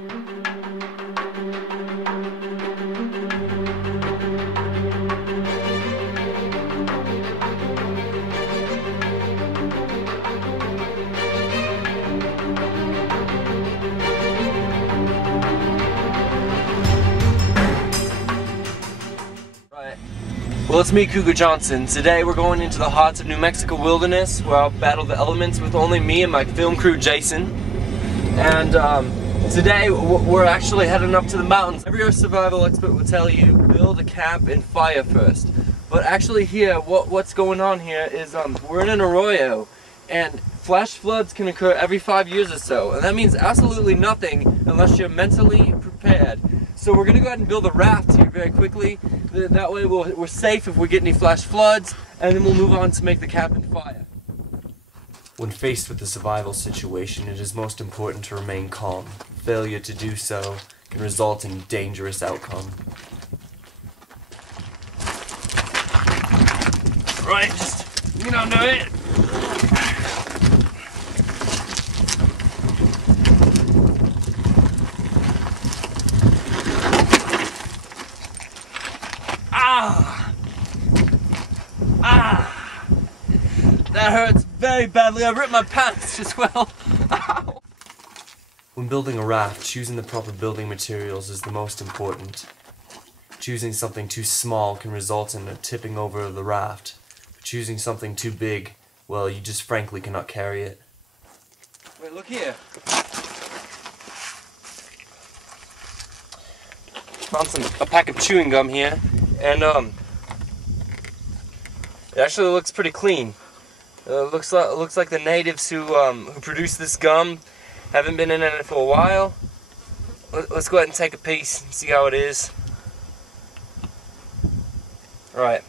Well, it's me, Cougar Johnson. Today we're going into the hearts of New Mexico wilderness where I'll battle the elements with only me and my film crew, Jason. And today we're actually heading up to the mountains. Every survival expert will tell you, build a camp and fire first. But actually here, what's going on here is we're in an arroyo, and flash floods can occur every 5 years or so. And that means absolutely nothing unless you're mentally prepared. So we're going to go ahead and build a raft here very quickly. That way we're safe if we get any flash floods, and then we'll move on to make the camp and fire. When faced with a survival situation, it is most important to remain calm. Failure to do so can result in a dangerous outcome. Right, just, do it. That hurts very badly. I ripped my pants as well. Ow. When building a raft, choosing the proper building materials is the most important. Choosing something too small can result in a tipping over of the raft. But choosing something too big, well, you just frankly cannot carry it. Wait, look here. Found a pack of chewing gum here, and it actually looks pretty clean. Looks like the natives who produce this gum haven't been in it for a while. Let's go ahead and take a piece and see how it is. Alright.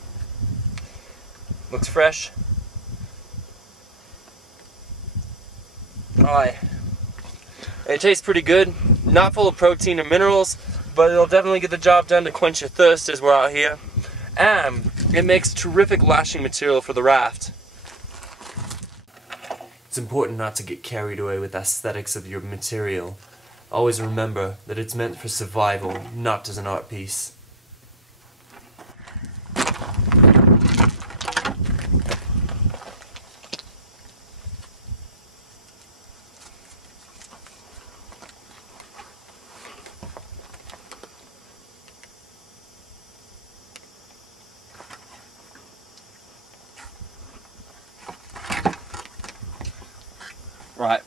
Looks fresh. Alright. It tastes pretty good. Not full of protein or minerals, but it'll definitely get the job done to quench your thirst as we're out here. And it makes terrific lashing material for the raft. It's important not to get carried away with aesthetics of your material. Always remember that it's meant for survival, not as an art piece. Right,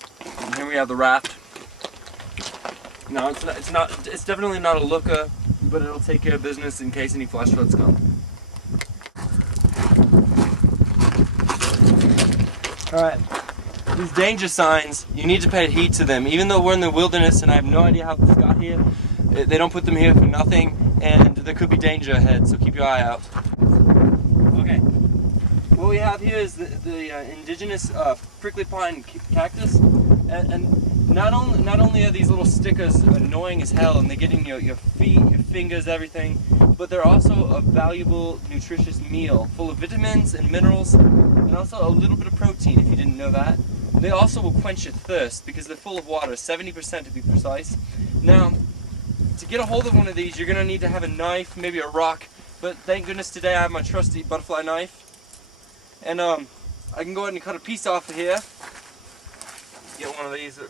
and here we have the raft. No, it's definitely not a looker, but it'll take care of business in case any flash floods come. Alright, these danger signs, you need to pay heed to them. Even though we're in the wilderness and I have no idea how this got here, they don't put them here for nothing, and there could be danger ahead, so keep your eye out. Okay. What we have here is the indigenous prickly pine cactus, and not only are these little stickers annoying as hell and they get in your feet, your fingers, everything, but they're also a valuable, nutritious meal full of vitamins and minerals, and also a little bit of protein if you didn't know that. They also will quench your thirst because they're full of water, 70% to be precise. Now, to get a hold of one of these, you're going to need to have a knife, maybe a rock, but thank goodness today I have my trusty butterfly knife. And I can go ahead and cut a piece off of here. Get one of these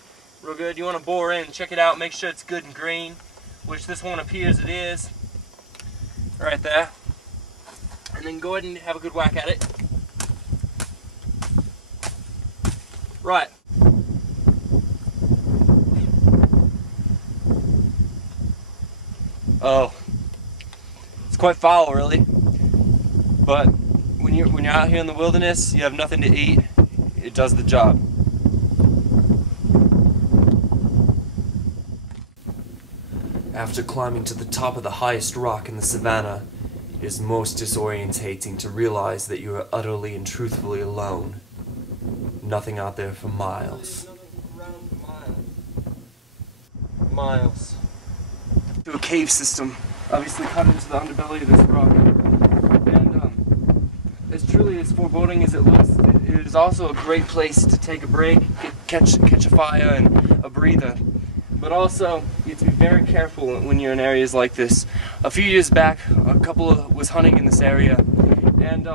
real good. You want to bore in, check it out, make sure it's good and green, which this one appears it is. Right there. And then go ahead and have a good whack at it. Right. Oh. It's quite foul, really. But when you're out here in the wilderness, you have nothing to eat, it does the job. After climbing to the top of the highest rock in the savannah, it is most disorientating to realize that you are utterly and truthfully alone. Nothing out there for miles. Miles. To a cave system, obviously cut into the underbelly of this rock. And as truly as foreboding as it looks, it is also a great place to take a break, catch a fire and a breather. but also you have to be very careful when you're in areas like this. A few years back, a couple was hunting in this area, and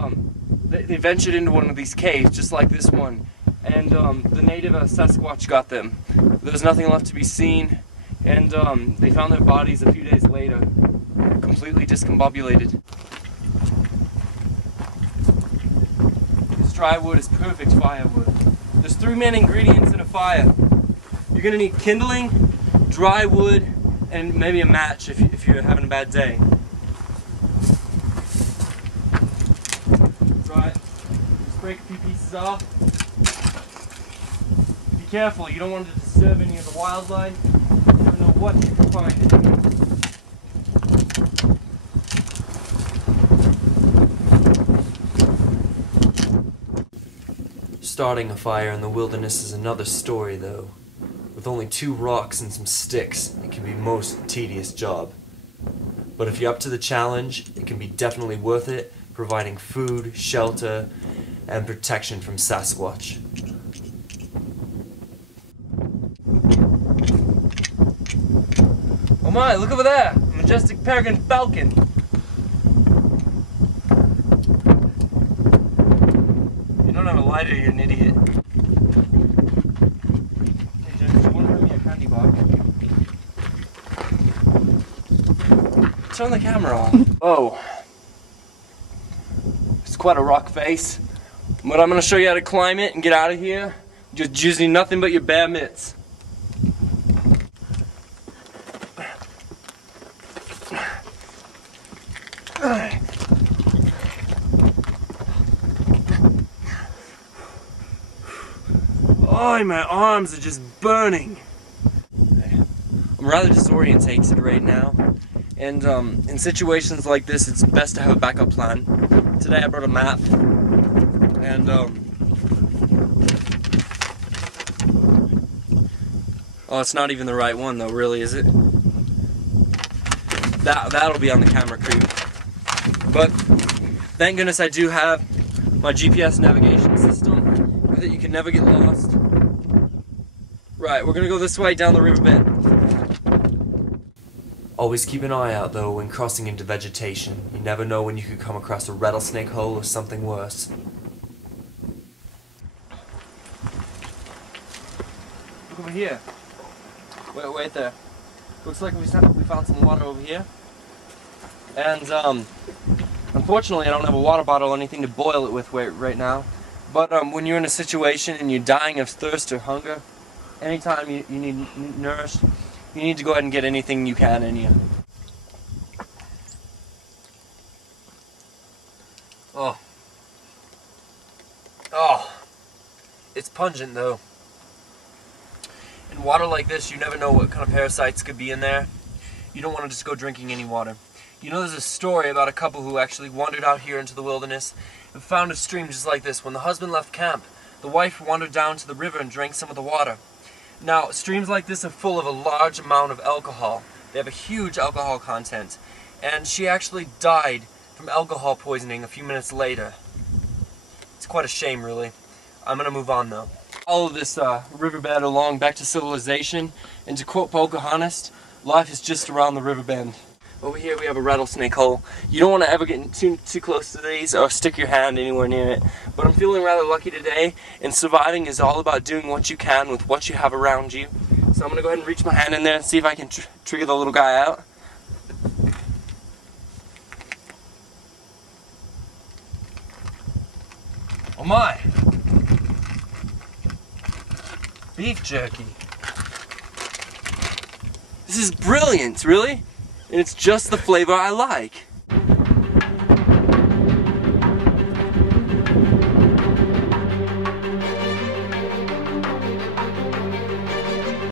they ventured into one of these caves, just like this one, and the native Sasquatch got them. There was nothing left to be seen, and they found their bodies a few days later, completely discombobulated. This dry wood is perfect firewood. There's 3 main ingredients in a fire. You're going to need kindling, dry wood, and maybe a match if you're having a bad day. Right, just break a few pieces off. Be careful, you don't want to disturb any of the wildlife. You don't know what you can find. Starting a fire in the wilderness is another story, though. With only 2 rocks and some sticks, it can be a most tedious job. But if you're up to the challenge, it can be definitely worth it, providing food, shelter, and protection from Sasquatch. Oh my, look over there! A majestic peregrine falcon! You don't have a lighter, you're an idiot. Hey James, do you want to bring me a candy bar? Turn the camera on. Oh. It's quite a rock face. But I'm going to show you how to climb it and get out of here. Just using nothing but your bare mitts. Oh, my arms are just burning. I'm rather disorientated right now, and in situations like this it's best to have a backup plan. Today I brought a map, and oh, it's not even the right one though, really, is it? That'll be on the camera creep. But thank goodness I do have my GPS navigation system. With it you can never get lost. Right, we're gonna go this way down the riverbed. Always keep an eye out, though, when crossing into vegetation. You never know when you could come across a rattlesnake hole or something worse. Look over here. Wait there. Looks like we found some water over here. And unfortunately I don't have a water bottle or anything to boil it with right now. But when you're in a situation and you're dying of thirst or hunger, anytime you need nourished, you need to go ahead and get anything you can in you. Oh. Oh. It's pungent though. In water like this, you never know what kind of parasites could be in there. You don't want to just go drinking any water. You know, there's a story about a couple who actually wandered out here into the wilderness and found a stream just like this. When the husband left camp, the wife wandered down to the river and drank some of the water. Now, streams like this are full of a large amount of alcohol. They have a huge alcohol content. And she actually died from alcohol poisoning a few minutes later. It's quite a shame, really. I'm gonna move on, though. Follow this riverbed along back to civilization. And to quote Pocahontas, life is just around the river bend. Over here we have a rattlesnake hole. You don't want to ever get too close to these or stick your hand anywhere near it. But I'm feeling rather lucky today, and surviving is all about doing what you can with what you have around you. So I'm going to go ahead and reach my hand in there and see if I can trigger the little guy out. Oh my! Beef jerky. This is brilliant, really? And it's just the flavor I like.